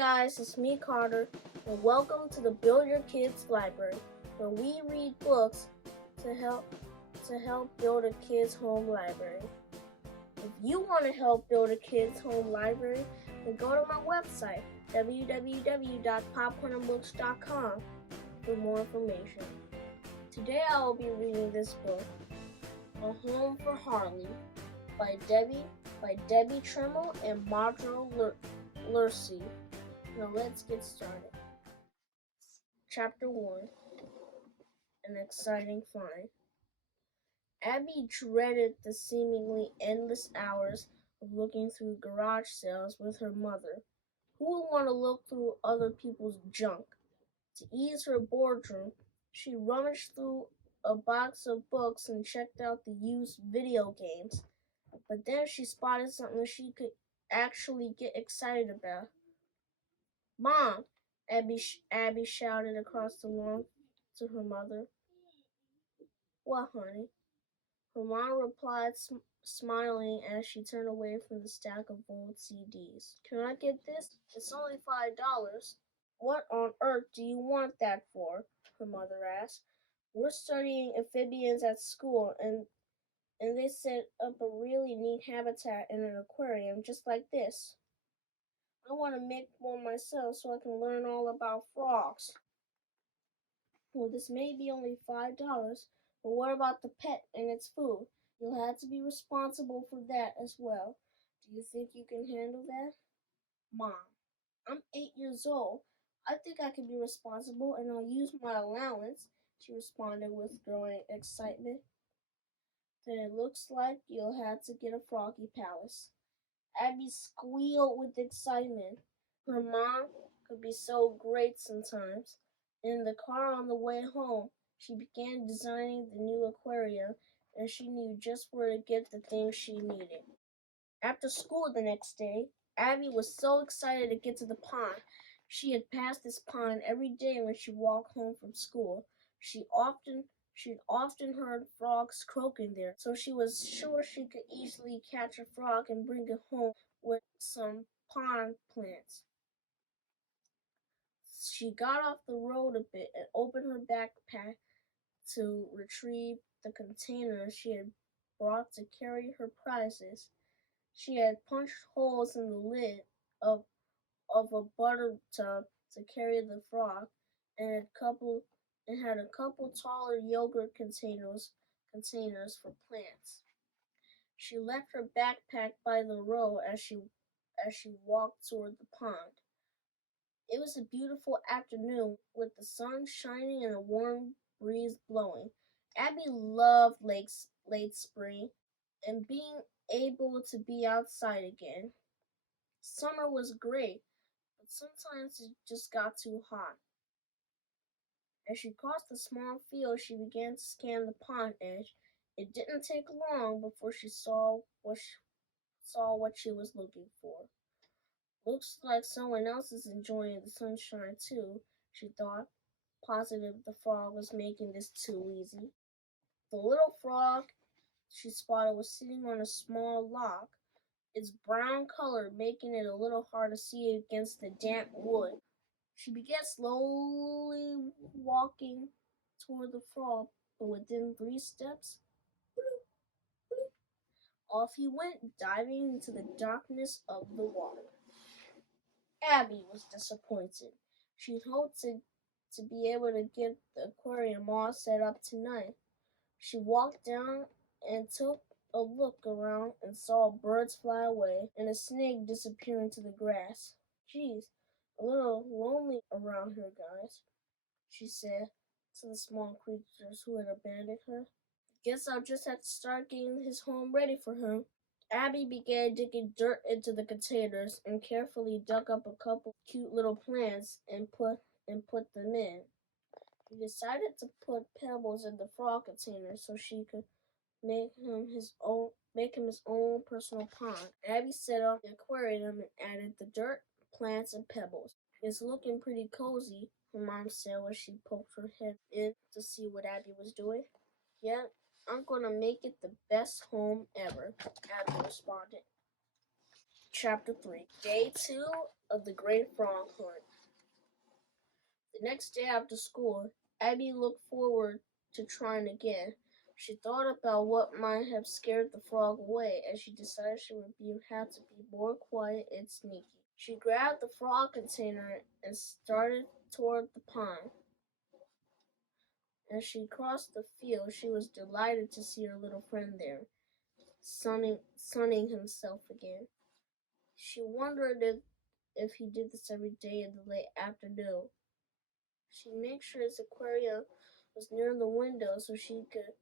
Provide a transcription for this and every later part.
guys, it's me Carter, and welcome to the Build Your Kids Library, where we read books to help build a kid's home library. If you want to help build a kid's home library, then go to my website, www.popcornandbooks.com, for more information. Today I will be reading this book, A Home for Harley, by Debbie Tremel and Marjorie Lurcy. Now let's get started. Chapter 1. An exciting find. Abby dreaded the seemingly endless hours of looking through garage sales with her mother, who would want to look through other people's junk. To ease her boredom, she rummaged through a box of books and checked out the used video games. But then she spotted something she could actually get excited about. "Mom!" Abby shouted across the lawn to her mother. "What, honey?" Her mom replied, smiling as she turned away from the stack of old CDs. "Can I get this? It's only $5. "What on earth do you want that for?" her mother asked. "We're studying amphibians at school, and they set up a really neat habitat in an aquarium just like this. I want to make one myself so I can learn all about frogs." "Well, this may be only $5, but what about the pet and its food? You'll have to be responsible for that as well. Do you think you can handle that?" "Mom, I'm 8 years old. I think I can be responsible, and I'll use my allowance," she responded with growing excitement. "Then it looks like you'll have to get a froggy palace." Abby squealed with excitement. Her mom could be so great sometimes. In the car on the way home, she began designing the new aquarium, and she knew just where to get the things she needed. After school the next day, Abby was so excited to get to the pond. She had passed this pond every day when she walked home from school. She'd often heard frogs croaking there, so she was sure she could easily catch a frog and bring it home with some pond plants. She got off the road a bit and opened her backpack to retrieve the container she had brought to carry her prizes. She had punched holes in the lid of a butter tub to carry the frog, and had a couple taller yogurt containers for plants. She left her backpack by the road as she walked toward the pond. It was a beautiful afternoon with the sun shining and a warm breeze blowing. Abby loved late spring and being able to be outside again. Summer was great, but sometimes it just got too hot. As she crossed the small field, she began to scan the pond edge. It didn't take long before she saw what she was looking for. "Looks like someone else is enjoying the sunshine too," she thought, positive the frog was making this too easy. The little frog she spotted was sitting on a small log, its brown color making it a little hard to see against the damp wood. She began slowly walking toward the frog, but within 3 steps, bloop, bloop, off he went, diving into the darkness of the water. Abby was disappointed. She'd hoped to be able to get the aquarium all set up tonight. She walked down and took a look around and saw birds fly away and a snake disappear into the grass. "Geez, a little lonely around here, guys," she said to the small creatures who had abandoned her. "Guess I'll just have to start getting his home ready for him." Abby began digging dirt into the containers and carefully dug up a couple cute little plants and put them in. She decided to put pebbles in the frog container so she could make him his own personal pond. Abby set up the aquarium and added the dirt, plants, and pebbles. "It's looking pretty cozy," her mom said when she poked her head in to see what Abby was doing. "Yeah, I'm gonna make it the best home ever," Abby responded. Chapter 3. Day 2 of the Great Frog Hunt. The next day after school, Abbey looked forward to trying again. She thought about what might have scared the frog away, and she decided she would have to be more quiet and sneaky. She grabbed the frog container and started toward the pond. As she crossed the field, she was delighted to see her little friend there, sunning himself again. She wondered if he did this every day in the late afternoon. She made sure his aquarium was near the window so she could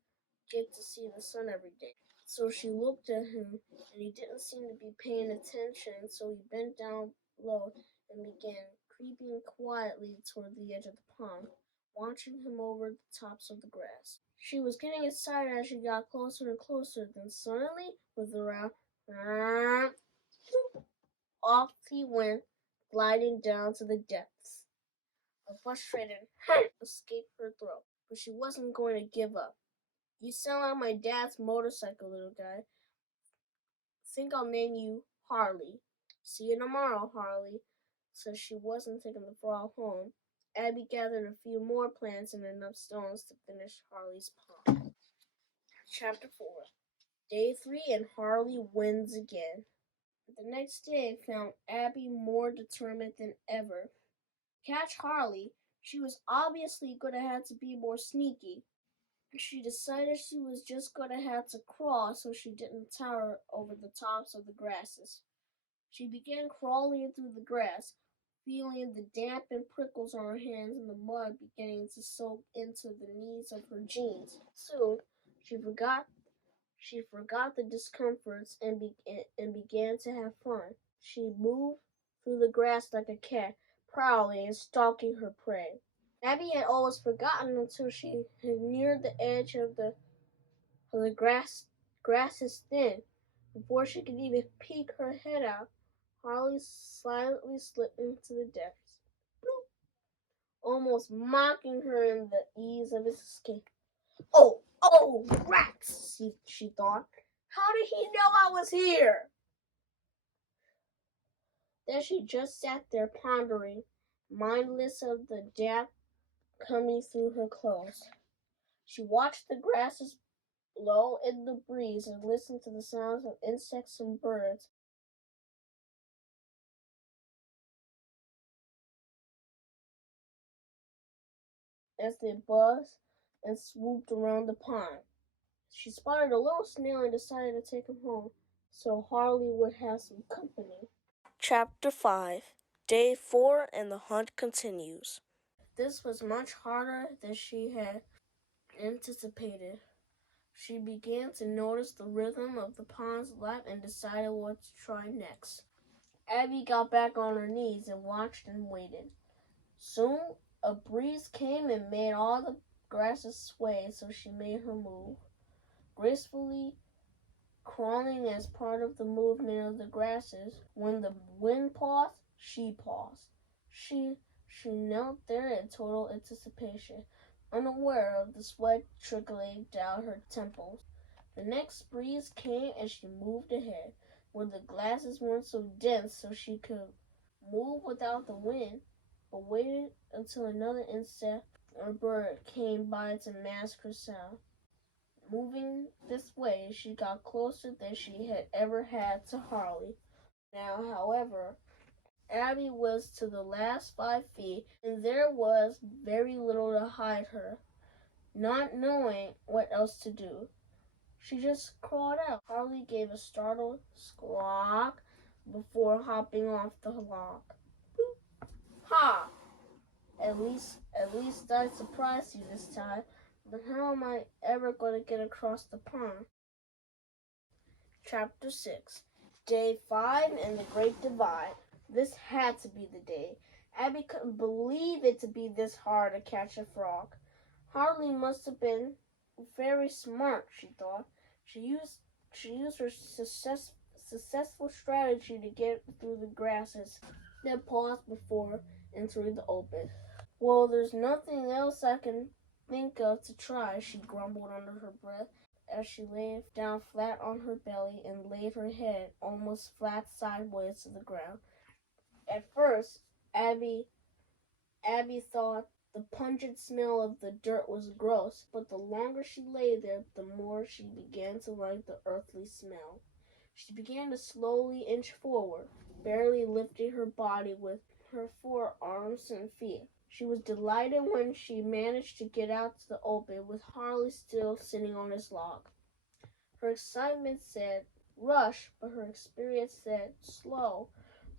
get to see the sun every day. So she looked at him, and he didn't seem to be paying attention, so he bent down low and began creeping quietly toward the edge of the pond, watching him over the tops of the grass. She was getting excited as she got closer and closer, then suddenly, with a round, off he went, gliding down to the depths. A frustrated escaped her throat, but she wasn't going to give up. You sound like my dad's motorcycle, little guy. Think I'll name you Harley. See you tomorrow, Harley. So she wasn't taking the frog home. Abbey gathered a few more plants and enough stones to finish Harley's pond. Chapter 4. Day 3 and Harley wins again. The next day found Abbey more determined than ever. Catch Harley, she was obviously going to have to be more sneaky. She decided she was just going to have to crawl so she didn't tower over the tops of the grasses. She began crawling through the grass, feeling the damp and prickles on her hands and the mud beginning to soak into the knees of her jeans. Soon, she forgot the discomforts and began to have fun. She moved through the grass like a cat, prowling and stalking her prey. Abbey had almost forgotten until she had neared the edge of the grass is thin. Before she could even peek her head out, Harley silently slipped into the depths, bloop, almost mocking her in the ease of his escape. Oh, rats, she thought. How did he know I was here? Then she just sat there pondering, mindless of the damp coming through her clothes. She watched the grasses blow in the breeze and listened to the sounds of insects and birds as they buzzed and swooped around the pond. She spotted a little snail and decided to take him home so Harley would have some company. Chapter 5. Day 4 and the hunt continues. This was much harder than she had anticipated. She began to notice the rhythm of the pond's lap and decided what to try next. Abbey got back on her knees and watched and waited. Soon a breeze came and made all the grasses sway, so she made her move. Gracefully crawling as part of the movement of the grasses. When the wind paused, she paused. She knelt there in total anticipation, unaware of the sweat trickling down her temples. The next breeze came and she moved ahead, where the grasses weren't so dense so she could move without the wind, but waited until another insect or bird came by to mask her sound. Moving this way, she got closer than she had ever had to Harley. Now, however, Abbey was to the last 5 feet, and there was very little to hide her. Not knowing what else to do, she just crawled out. Harley gave a startled squawk before hopping off the log. Ha! At least I surprised you this time. But how am I ever going to get across the pond? Chapter 6. Day 5 and the Great Divide. This had to be the day. Abbey couldn't believe it to be this hard to catch a frog. Harley must have been very smart, she thought. She used her successful strategy to get through the grasses, then paused before entering the open. Well, there's nothing else I can think of to try, she grumbled under her breath. as she lay down flat on her belly and laid her head almost flat sideways to the ground. At first, Abbey thought the pungent smell of the dirt was gross, but the longer she lay there, the more she began to like the earthly smell. She began to slowly inch forward, barely lifting her body with her forearms and feet. She was delighted when she managed to get out to the open with Harley still sitting on his log. Her excitement said, "Rush," but her experience said, "Slow."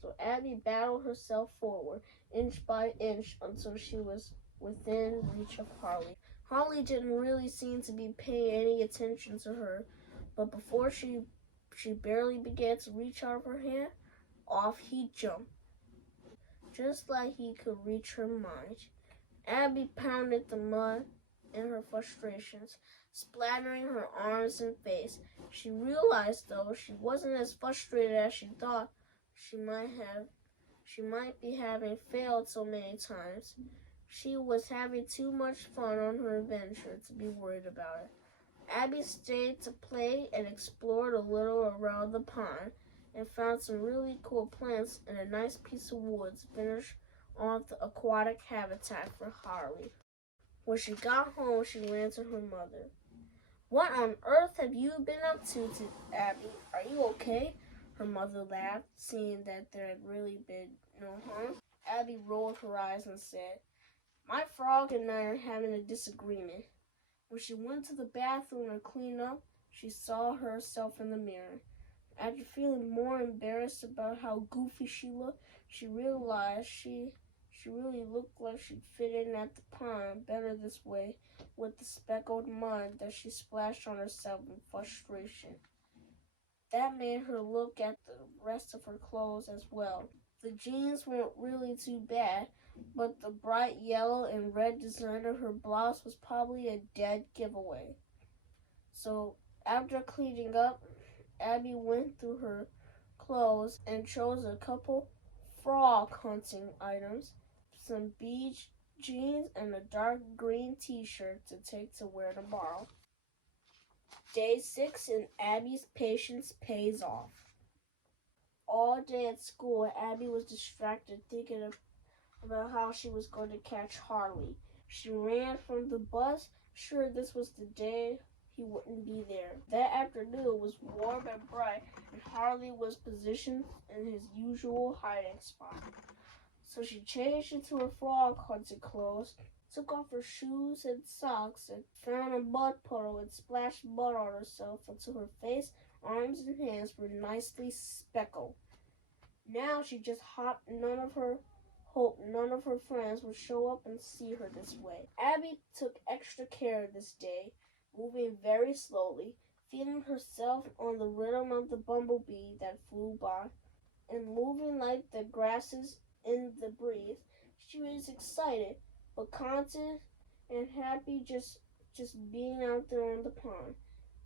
So Abbey battled herself forward, inch by inch, until she was within reach of Harley. Harley didn't really seem to be paying any attention to her, but before she barely began to reach out her hand, off he jumped, just like he could reach her mind. Abbey pounded the mud in her frustrations, splattering her arms and face. She realized, though, she wasn't as frustrated as she thought she might have. She might be having failed so many times. She was having too much fun on her adventure to be worried about it. Abbey stayed to play and explored a little around the pond and found some really cool plants and a nice piece of wood to finish off the aquatic habitat for Harley. When she got home, she ran to her mother. "What on earth have you been up to, Abbey? Are you okay?" Her mother laughed, seeing that there had really been no harm. Abbey rolled her eyes and said, "My frog and I are having a disagreement." When she went to the bathroom to clean up, she saw herself in the mirror. After feeling more embarrassed about how goofy she looked, she realized she really looked like she'd fit in at the pond better this way with the speckled mud that she splashed on herself in frustration. That made her look at the rest of her clothes as well. The jeans weren't really too bad, but the bright yellow and red design of her blouse was probably a dead giveaway. So after cleaning up, Abbey went through her clothes and chose a couple frog hunting items, some beige jeans, and a dark green t-shirt to take to wear tomorrow. Day 6 and Abby's patience pays off. All day at school, Abbey was distracted thinking about how she was going to catch Harley. She ran from the bus, sure this was the day he wouldn't be there. That afternoon was warm and bright, and Harley was positioned in his usual hiding spot. So she changed into her frog hunting clothes, took off her shoes and socks, and found a mud puddle and splashed mud on herself until her face, arms, and hands were nicely speckled. Now she just hoped none of her friends would show up and see her this way. Abbey took extra care this day, moving very slowly, feeling herself on the rhythm of the bumblebee that flew by, and moving like the grasses in the breeze. She was excited, but content and happy just being out there on the pond.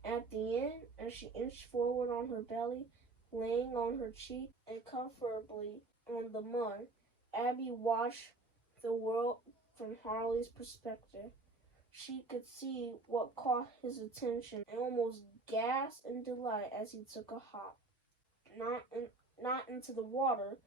At the end, as she inched forward on her belly, laying on her cheek and comfortably on the mud, Abbey watched the world from Harley's perspective. She could see what caught his attention and almost gasped in delight as he took a hop, not into the water,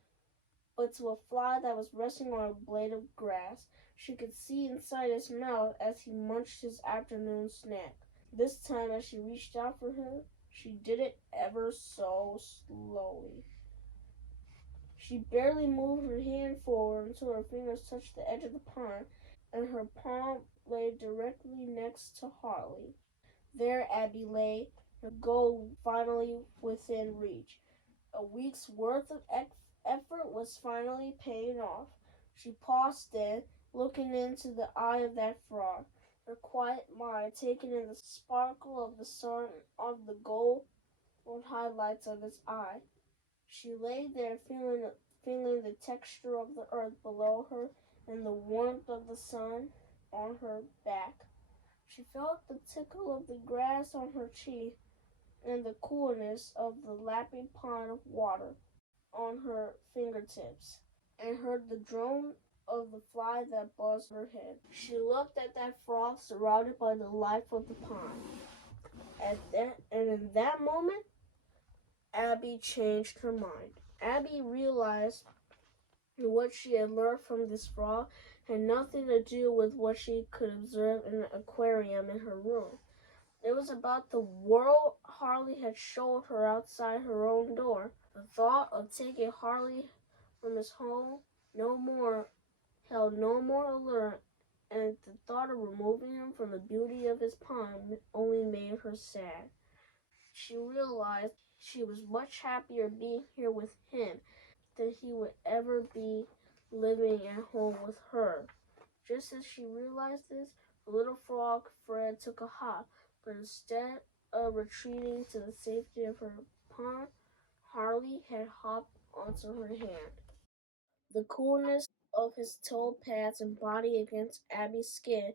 but to a fly that was resting on a blade of grass. She could see inside his mouth as he munched his afternoon snack. This time, as she reached out for him, she did it ever so slowly. She barely moved her hand forward until her fingers touched the edge of the pond, and her palm lay directly next to Harley. There Abbey lay, her goal finally within reach. A week's worth of effort was finally paying off. She paused then, looking into the eye of that frog, her quiet mind taking in the sparkle of the sun of the gold highlights of its eye. She lay there feeling the texture of the earth below her and the warmth of the sun on her back. She felt the tickle of the grass on her cheek and the coolness of the lapping pond of water on her fingertips, and heard the drone of the fly that buzzed her head. She looked at that frog surrounded by the life of the pond. And in that moment, Abbey changed her mind. Abbey realized what she had learned from this frog had nothing to do with what she could observe in the aquarium in her room. It was about the world Harley had showed her outside her own door. The thought of taking Harley from his home held no more allure, and the thought of removing him from the beauty of his pond only made her sad. She realized she was much happier being here with him than he would ever be living at home with her. Just as she realized this, the little frog Fred took a hop, but instead of retreating to the safety of her pond, Harley had hopped onto her hand. The coolness of his toe pads and body against Abby's skin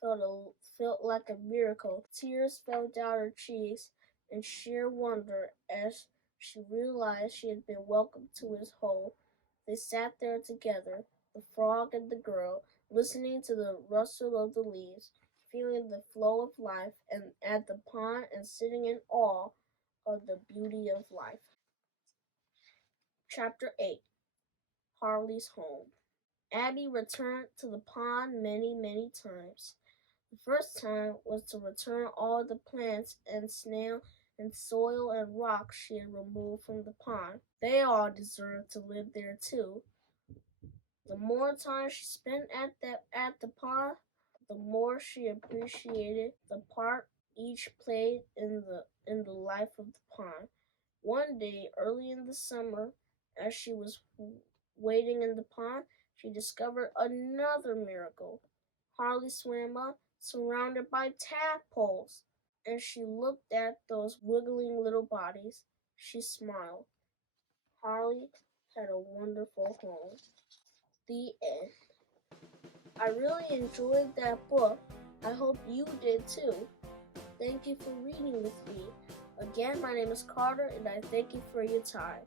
felt like a miracle. Tears fell down her cheeks in sheer wonder as she realized she had been welcomed to his home. They sat there together, the frog and the girl, listening to the rustle of the leaves, feeling the flow of life and at the pond and sitting in awe of the beauty of life. Chapter 8. Harley's Home. Abbey returned to the pond many times. The first time was to return all the plants and snail and soil and rocks she had removed from the pond. They all deserved to live there too. The more time she spent at the pond, the more she appreciated the part each played in the life of the pond. One day, early in the summer, as she was wading in the pond, she discovered another miracle. Harley swam up, surrounded by tadpoles. As she looked at those wiggling little bodies, she smiled. Harley had a wonderful home. The end. I really enjoyed that book. I hope you did too. Thank you for reading with me. Again, my name is Carter, and I thank you for your time.